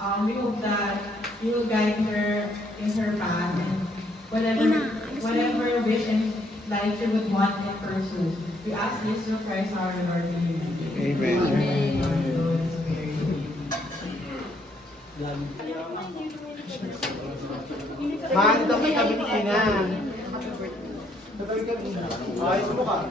We hope that you will guide her in her path and whatever wish in life you would want to pursue. We ask this through Christ our Lord. Amen. Mahal daw may kami ni Ina. Ayos mo ka.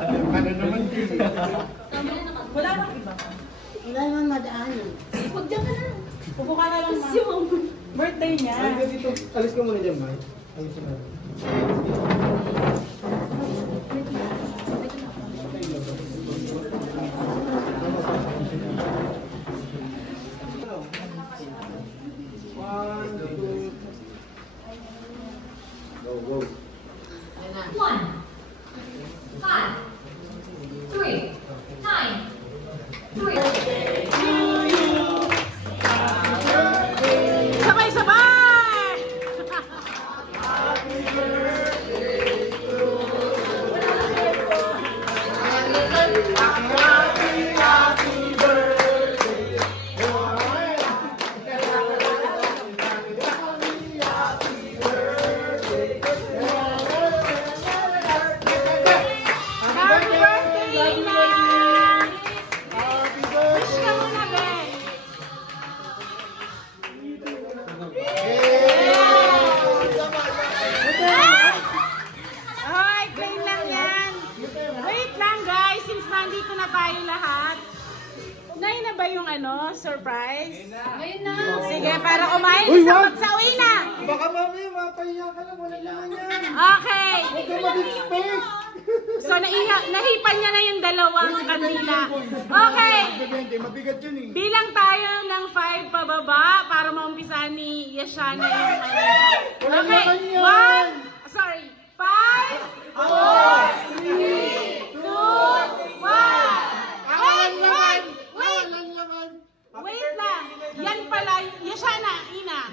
Ano naman din? Wala nang iba. Wala naman madaanan. Huwag dyan ka na. Pupo ka na lang, Ma. Birthday niya. Halika dito. Alis ka muna dyan, Ma. Alis ka na. Go. 1, 5, 3, 9, 3. Sabay-sabay! Surprise? Ngayon na. Sige, para kumain. Isang magsawi na. Baka mami, mapahiya ka lang. Wala naman yan. Okay. Huwag ka mag-expect. So, nahipan niya na yung dalawang kanina. Okay. Mabigat yun eh. Bilang tayo ng 5 pababa para maumpisa ni Yashana yung ano. Okay. 1. Sorry. 5, 4, 3, 2, 1. Wait lang. Yan pala, Yashana, Ina.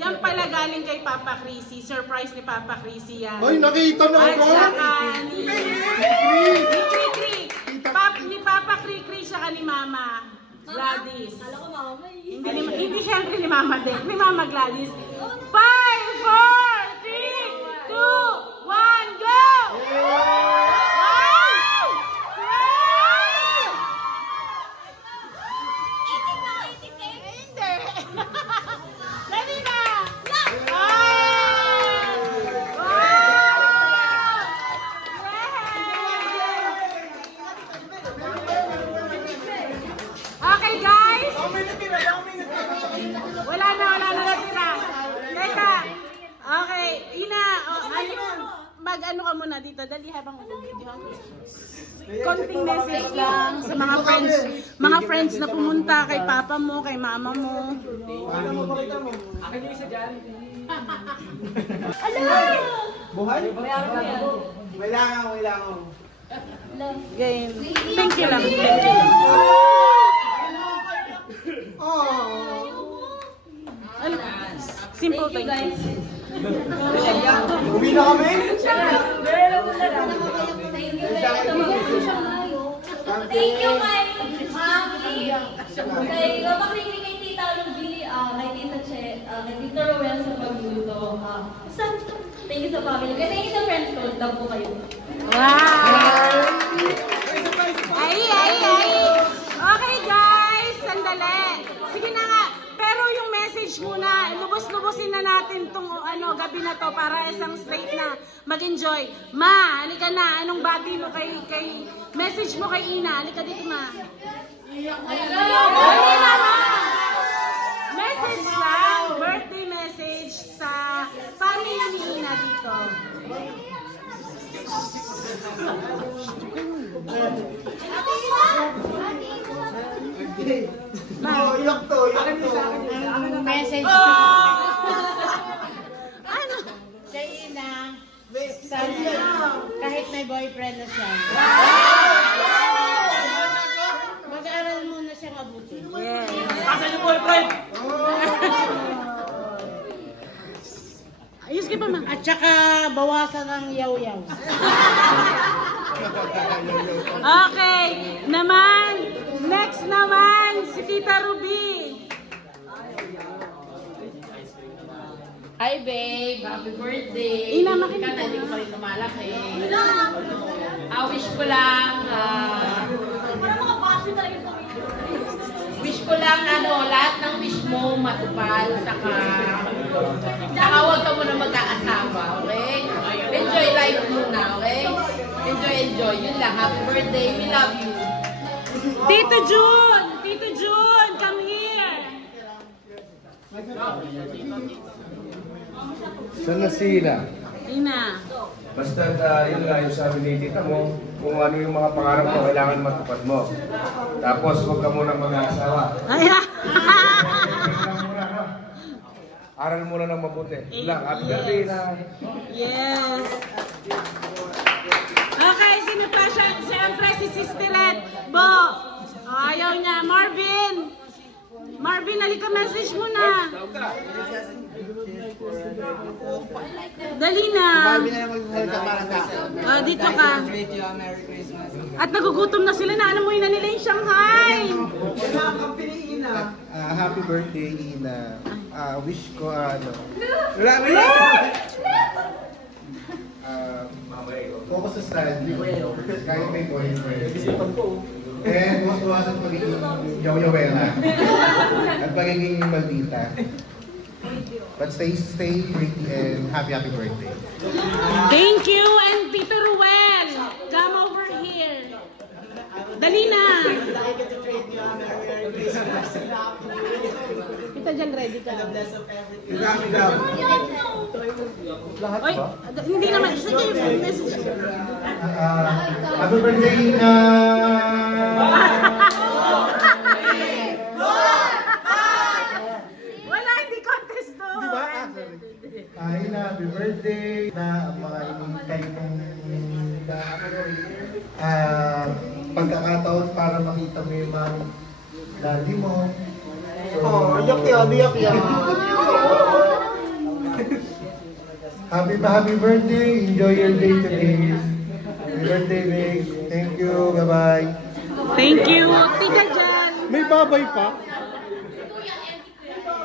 Yan pala galing kay Papa Chrissy. Surprise ni Papa Chrissy yan. Ay, nakita na ako. At saka ni Kri-Kri. Ni Papa Kri-Kri siya ni Mama Gladys. Kala ko mama eh. Hindi siyempre ni Mama din. Ni Mama Gladys. 5, 4, 3, 2, 1, go! Mag-ano ka muna dito, dali habang video. Konting message lang sa mga friends na pumunta kay papa mo, kay mama mo. Akin yung isa dyan. Hello! Buhay? Wala nga. Game. Thank you lang. Thank you lang. Ano? Simple thing. Uwi na kami? Thank you kay Mami, kay Papa Kri-Kri, kay Tita Luby, kay Tita Che, kay Tita Rowell sa pagluto. Thank you sa family. Thank you sa friends ko. Love po kayo. Wow! Ay! Okay guys, sandali. Sige na nga. Pero yung message muna, lubos-lubosin na natin tong gabi na to para isang straight na mag-enjoy. Ma, halika na. Anong bati mo kay message mo kay Ina? Halika dito, Ma. Halika na, Ma. Message lang, birthday message sa family ni Ina dito. Iyak to. Ang message Ano? sa Ina, kahit may boyfriend na siya. Mag-aaral muna siya mabuti. Yes. Asan yung boyfriend? Ayos ka pa, Ma. At saka bawasan ang yaw-yaw. Okay. Naman Next naman, si Tita Ruby. Hi babe, happy birthday. Ina, makinig Ka ka. na, hindi ko pa rin tumalaki. Wish ko lang, Parang mga passion talaga ito. wish ko lang lahat ng wish mo matupad, saka huwag ka muna mag-aasawa, okay? Enjoy life muna, okay? Enjoy, yun lang. Happy birthday, we love you. Tito Jun, come here. Saan na sila? Ina. Basta yun nga yung sabi ni tita mo, kung ano yung mga pangarap mo, kailangan matupad mo. Tapos huwag ka muna mag-aasawa. Ay, Aral mo na ng mabuti. Yun lang, happy birthday na. yes. Okay, sino pa siya? Siyempre si Sister Ed. Bo. Ayaw niya. Marvin, halika message mo na. Dali na. Barbie na lang magsasalita para sa akin. Dito ka. Great you, Merry Christmas. At nagugutom na sila na alam mo na nila yung Shanghai. Happy birthday, Ina. Wish ko, Marami focus sa study. Kaya may boyfriend. And huwag pagiging yaw-yawera. At pagiging maldita. But stay pretty and happy birthday. Thank you and Tito Ruel. Come over here. Dali na. Kita dyan, ready ka. Marami daw. Oy, hindi naman. Sige, message. Happy birthday, Ina! Wala, hindi contest doon. Di ba? Ina, happy birthday na ang mga inintay mong pagkakataon para makita mo yung mga daddy mo. Oh, iyak yan. Happy birthday! Enjoy your day today. Happy birthday, babe. Thank you. Bye-bye. Thank you. Tita Jen. May babay pa?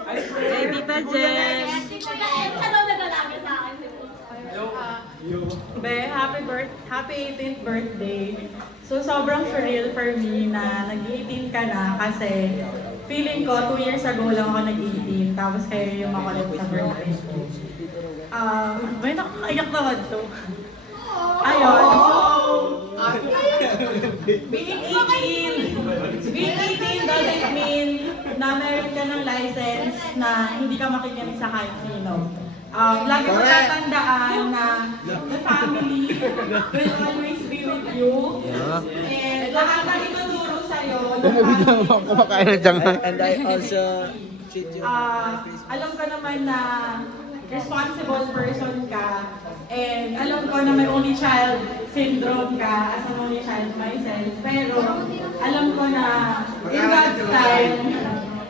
Kay Tita Jen. Be, happy 18th birthday. So, sobrang surreal for me na nag-18 ka na kasi feeling ko 2 years ago lang ako nag-18 tapos kayo yung makulit sa birthday ko. May nakakaiyak naman to. Ayun. Being 18 doesn't mean na meron ka ng license na hindi ka makikinig sa kahit sino. Lagi mo tatandaan na the family will always be with you. And lahat na ituturo sa'yo. And I also treat you. Alam ko naman na responsible person ka. And alam ko na may only child syndrome ka as an only child myself. Pero alam ko na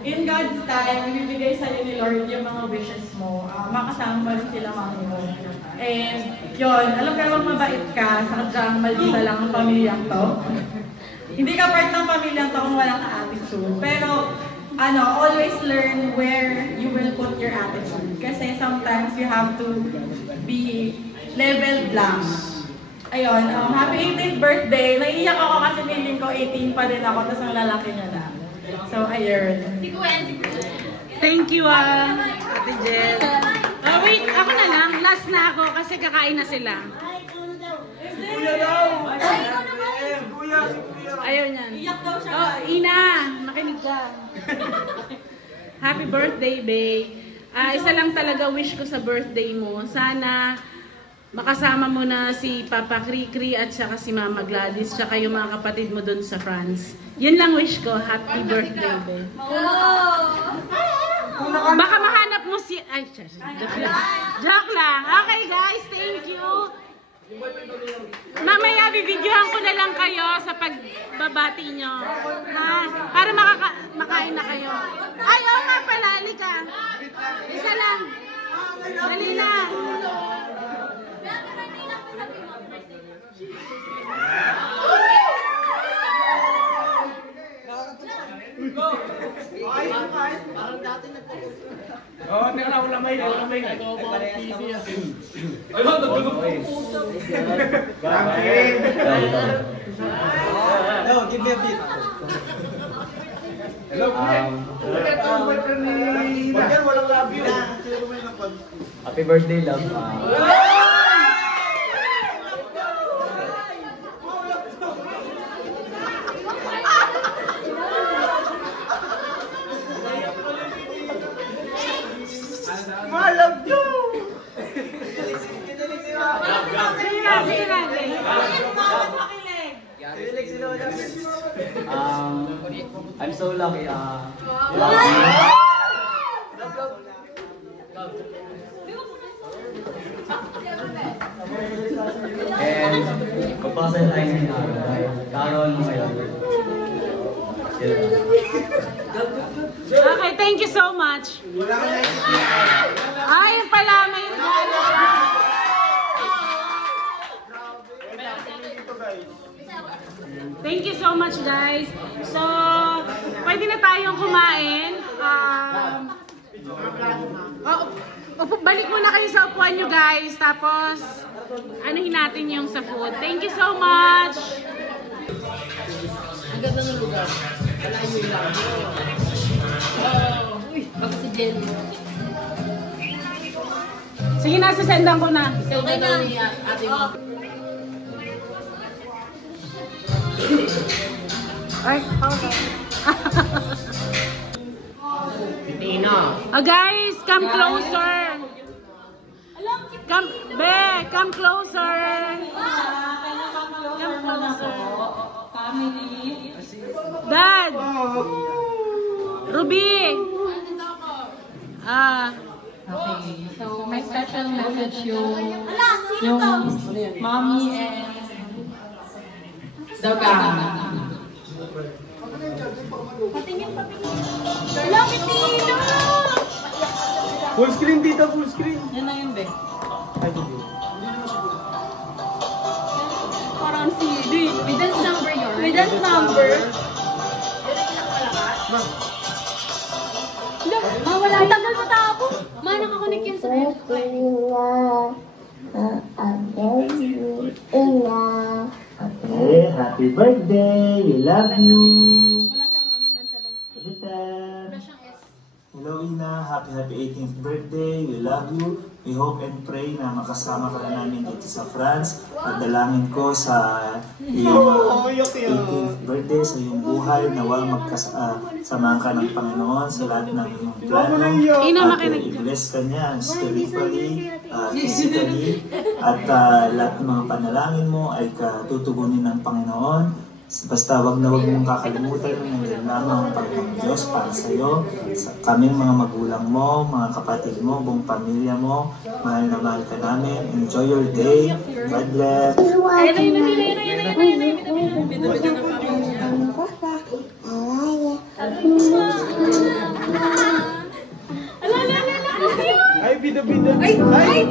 in God's time, ibibigay sa'yo ni Lord yung mga wishes mo. Makasama mo rin sila Panginoon. And yun, alam ka naman mabait ka, sadyang maldita lang ang pamilyang to. Hindi ka part ng pamilyang to kung walang attitude. Pero, always learn where you will put your attitude. Kasi sometimes you have to be leveled lang. Ayun, happy 18th birthday. Naiiyak ako kasi feeling ko 18 pa rin ako, tapos ang lalaki niya na. So, ayun. Thank you, Ate Jen. Wait, ako na lang. Last na ako kasi kakain na sila. Kuya daw! Ayaw niyan. Oh, Ina, makinig ka. Happy birthday, babe. Isa lang talaga wish ko sa birthday mo. Sana makasama mo na si Papa Krikri at saka si Mama Gladys tsaka yung mga kapatid mo dun sa France. Yun lang wish ko. Happy birthday, babe. Baka mahanap mo si... Ay, joke lang. Joke lang. Okay, guys. Thank you. Mamaya, bibidyohan ko na lang kayo sa pagbabati nyo. Ha? Para makain na kayo. Ay, oo nga pala. Halika. Isa lang. Dali na. No, give me a beat. Walang love you. Happy birthday, love. Malove you. Sige na. I'm so lucky. And magpasal tayo ng araw dahil karoon mo ngayon. Okay, thank you so much. Ayun pala, may Thank you so much, guys. So, pwede na tayong kumain. Balik muna kayo sa upuan nyo, guys. Tapos, anuhin natin yung sa food. Thank you so much. Ang ganda ng lugar. Malayo lang. Uy, baka si Jelly. Sige na, sasendan ko na. Okay na. Ate mo. Ay, guys, come closer. Come closer. Come closer. Dad. Ruby. Okay, so my special message yung mommy and the gang. Lapit dito! Full screen dito, full screen. Yan na yun, be. Parang CD. May dance number yun. May dance number. Wala. Ang tagal matapos. Manang ako yun sa Okay, happy birthday! We love you! Hello Ina, happy 18th birthday! We love you! We hope and pray na makasama ka na namin dito sa France. At dalangin ko sa iyong 18th birthday, sa iyong buhay, nawal magkasama ka ng Panginoon sa lahat ng iyong plano. At i-bless ka niya spiritually, physically, at lahat ng mga panalangin mo ay tutugunin ng Panginoon. Basta wag na wag mong kakalimutan na nandiyan lamang ang Panginoong Diyos para sa iyo, sa kaming mga magulang mo, mga kapatid mo, buong pamilya mo. Mahal na mahal ka namin. Enjoy your day. God bless. Ay, bida-bida. Ay!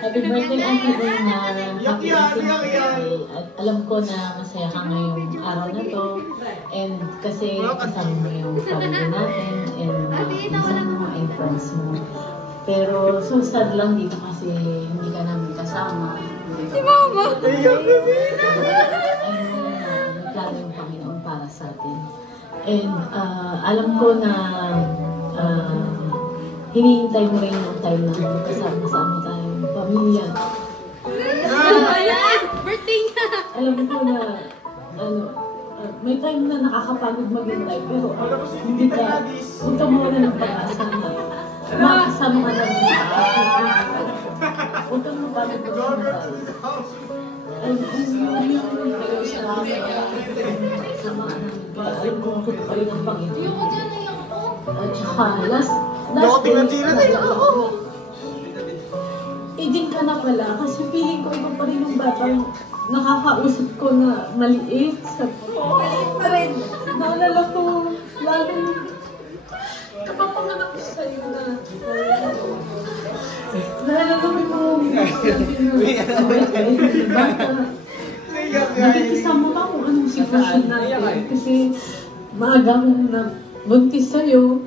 Happy birthday, Auntie Dana. Happy 18th birthday. At alam ko na masaya ka ngayong araw na to. And kasi kasama mo yung family natin and kasama mo ay friends mo. Pero so sad lang dito kasi hindi ka namin kasama. Si Mama! Ayun na, nagplano yung Panginoon para sa atin. And alam ko na hinihintay mo rin yung time na kasama-sama tayong pamilya. Birthday niya! Alam ko na, may time na nakakapagod maghintay, pero hindi ka, punta mo na ng pag-asa na makasama ka na rin. Punta mo pagod maghintay. At saka, last day, aging ka na pala kasi feeling ko iba pa rin yung batang nakakausap ko na maliit. Maliit pa rin. Naalala ko, lalo yung kapapanganak ko sa'yo na naalala ko yung bata. Nakikisama ka kung anong sitwasyon natin kasi maaga akong nabuntis sa'yo.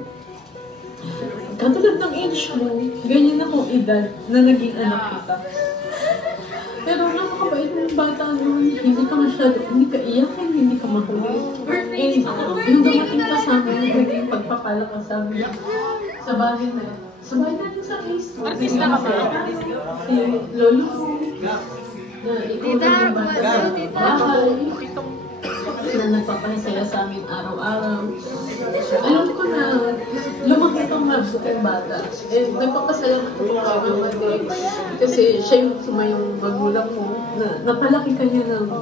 Katulad ng age mo, ganyan akong edad na naging anak kita. Pero napakabait ng bata noon, hindi ka masyado, hindi ka iyakin, hindi ka makulit. And yung dumating ka sa amin, naging pagpapala ka sa amin. Sa bahay natin sa Facebook. Artista ka ba? Si Lolo ko, na ikaw na yung bata sa bahay, na nagpapahasaya sa amin araw-araw. Alam ko na lumaki itong mabuting bata. And nagpapasalamat ko kay Mama Day kasi siya yung sumayong magulang mo na napalaki ka niya ng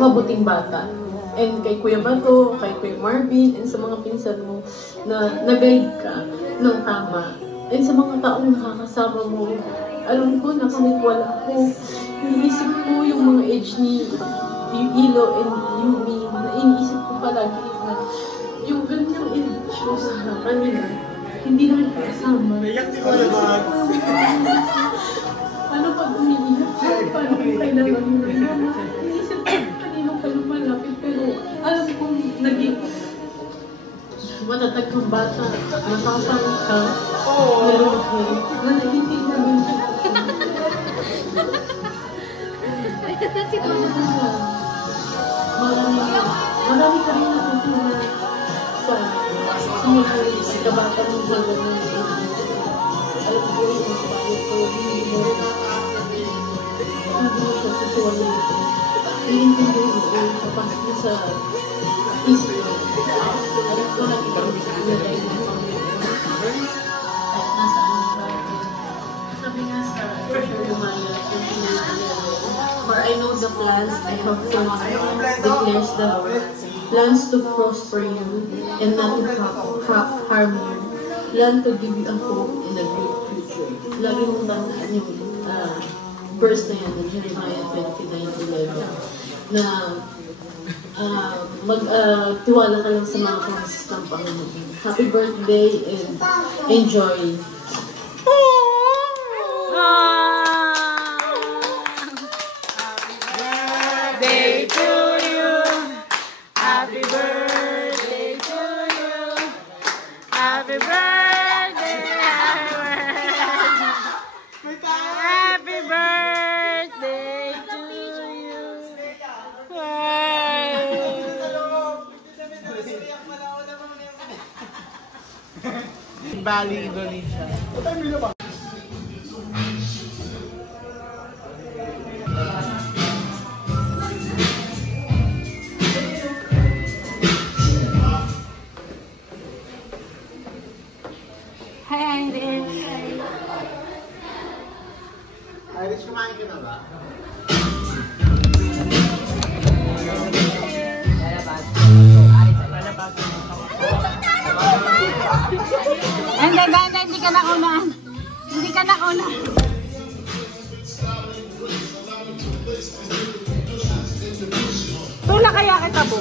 mabuting bata. And kay Kuya Bato, kay Kuya Marvin, and sa mga pinsan mo na nag-guide ka ng tama. And sa mga taong nakakasama mo, alam ko na kahit wala ko, iniisip ko yung mga age ni Ilo and Yumi na iniisip ko palagi na yung ganyang age mo sa kanila, hindi na rin kasama. Ano pag umiiyak ka? Paano kailangan mo rin naman? Iniisip ko kaninong ka lumalapit pero alam kong naging matatag kang bata, matapang ka, nalulaki, na hindi na rin siya. Marami ka rin natutunan sa mga kabata mong hanggang ng alam ko yung mga bago ko, hindi mo siya tutuwanin ito. Iintindihan ito, kapasok na sa isip ko. Alam ko na ikaw nilagay ng Panginoon. At nasaan yung bago. Sabi nga sa Jeremiah, for I know the plans I have for you, declares the Lord, plans to prosper you and not to harm you, plan to give you a hope and a great future. Lagi mong tandaan yung verse na yan, na Jeremiah 29:11, na tiwala ka lang sa mga promises ng Panginoon. Happy birthday and enjoy! Birthday to you. Happy birthday to you. Happy birthday. Happy birthday to you. Bali, Indonesia. Hi, Iris. Iris, kumain ka na ba? Hindi ka nauna. Hindi ka nauna. Tula kaya kita po.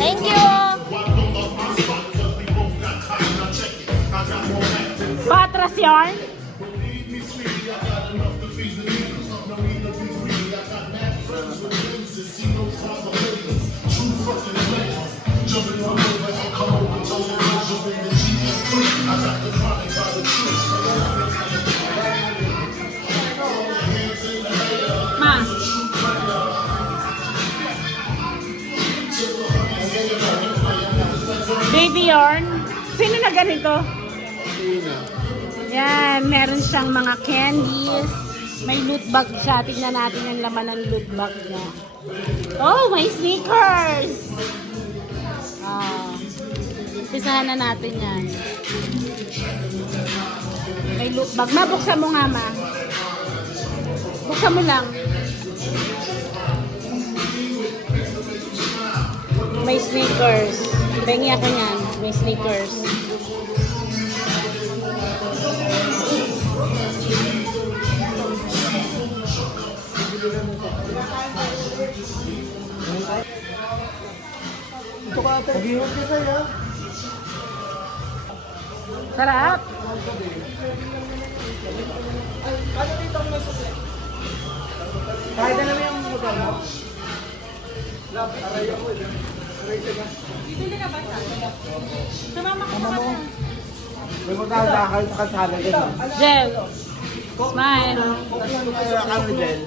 Thank you! Patras yarn. Ma. Baby yarn. Sino na ganito? Yan, meron siyang mga candies. May loot bag siya. Tignan natin yung laman ng loot bag niya. Oh, may sneakers! Pisahan na natin yan. May loot bag. Ma, buksan mo nga, ma. Buksan mo lang. May sneakers. Bengi ako niyan. May sneakers. Ito ka ate. Nag-iwan ka sa'yo. Sarap. Ano dito ang nasusi? Kahit na naman yung motor mo. Aray ako. Bibili ka ba sa akin? Sumama ka sa akin. May magkakakal sa kalsada din. Jel. Smile. Kung ano Jel?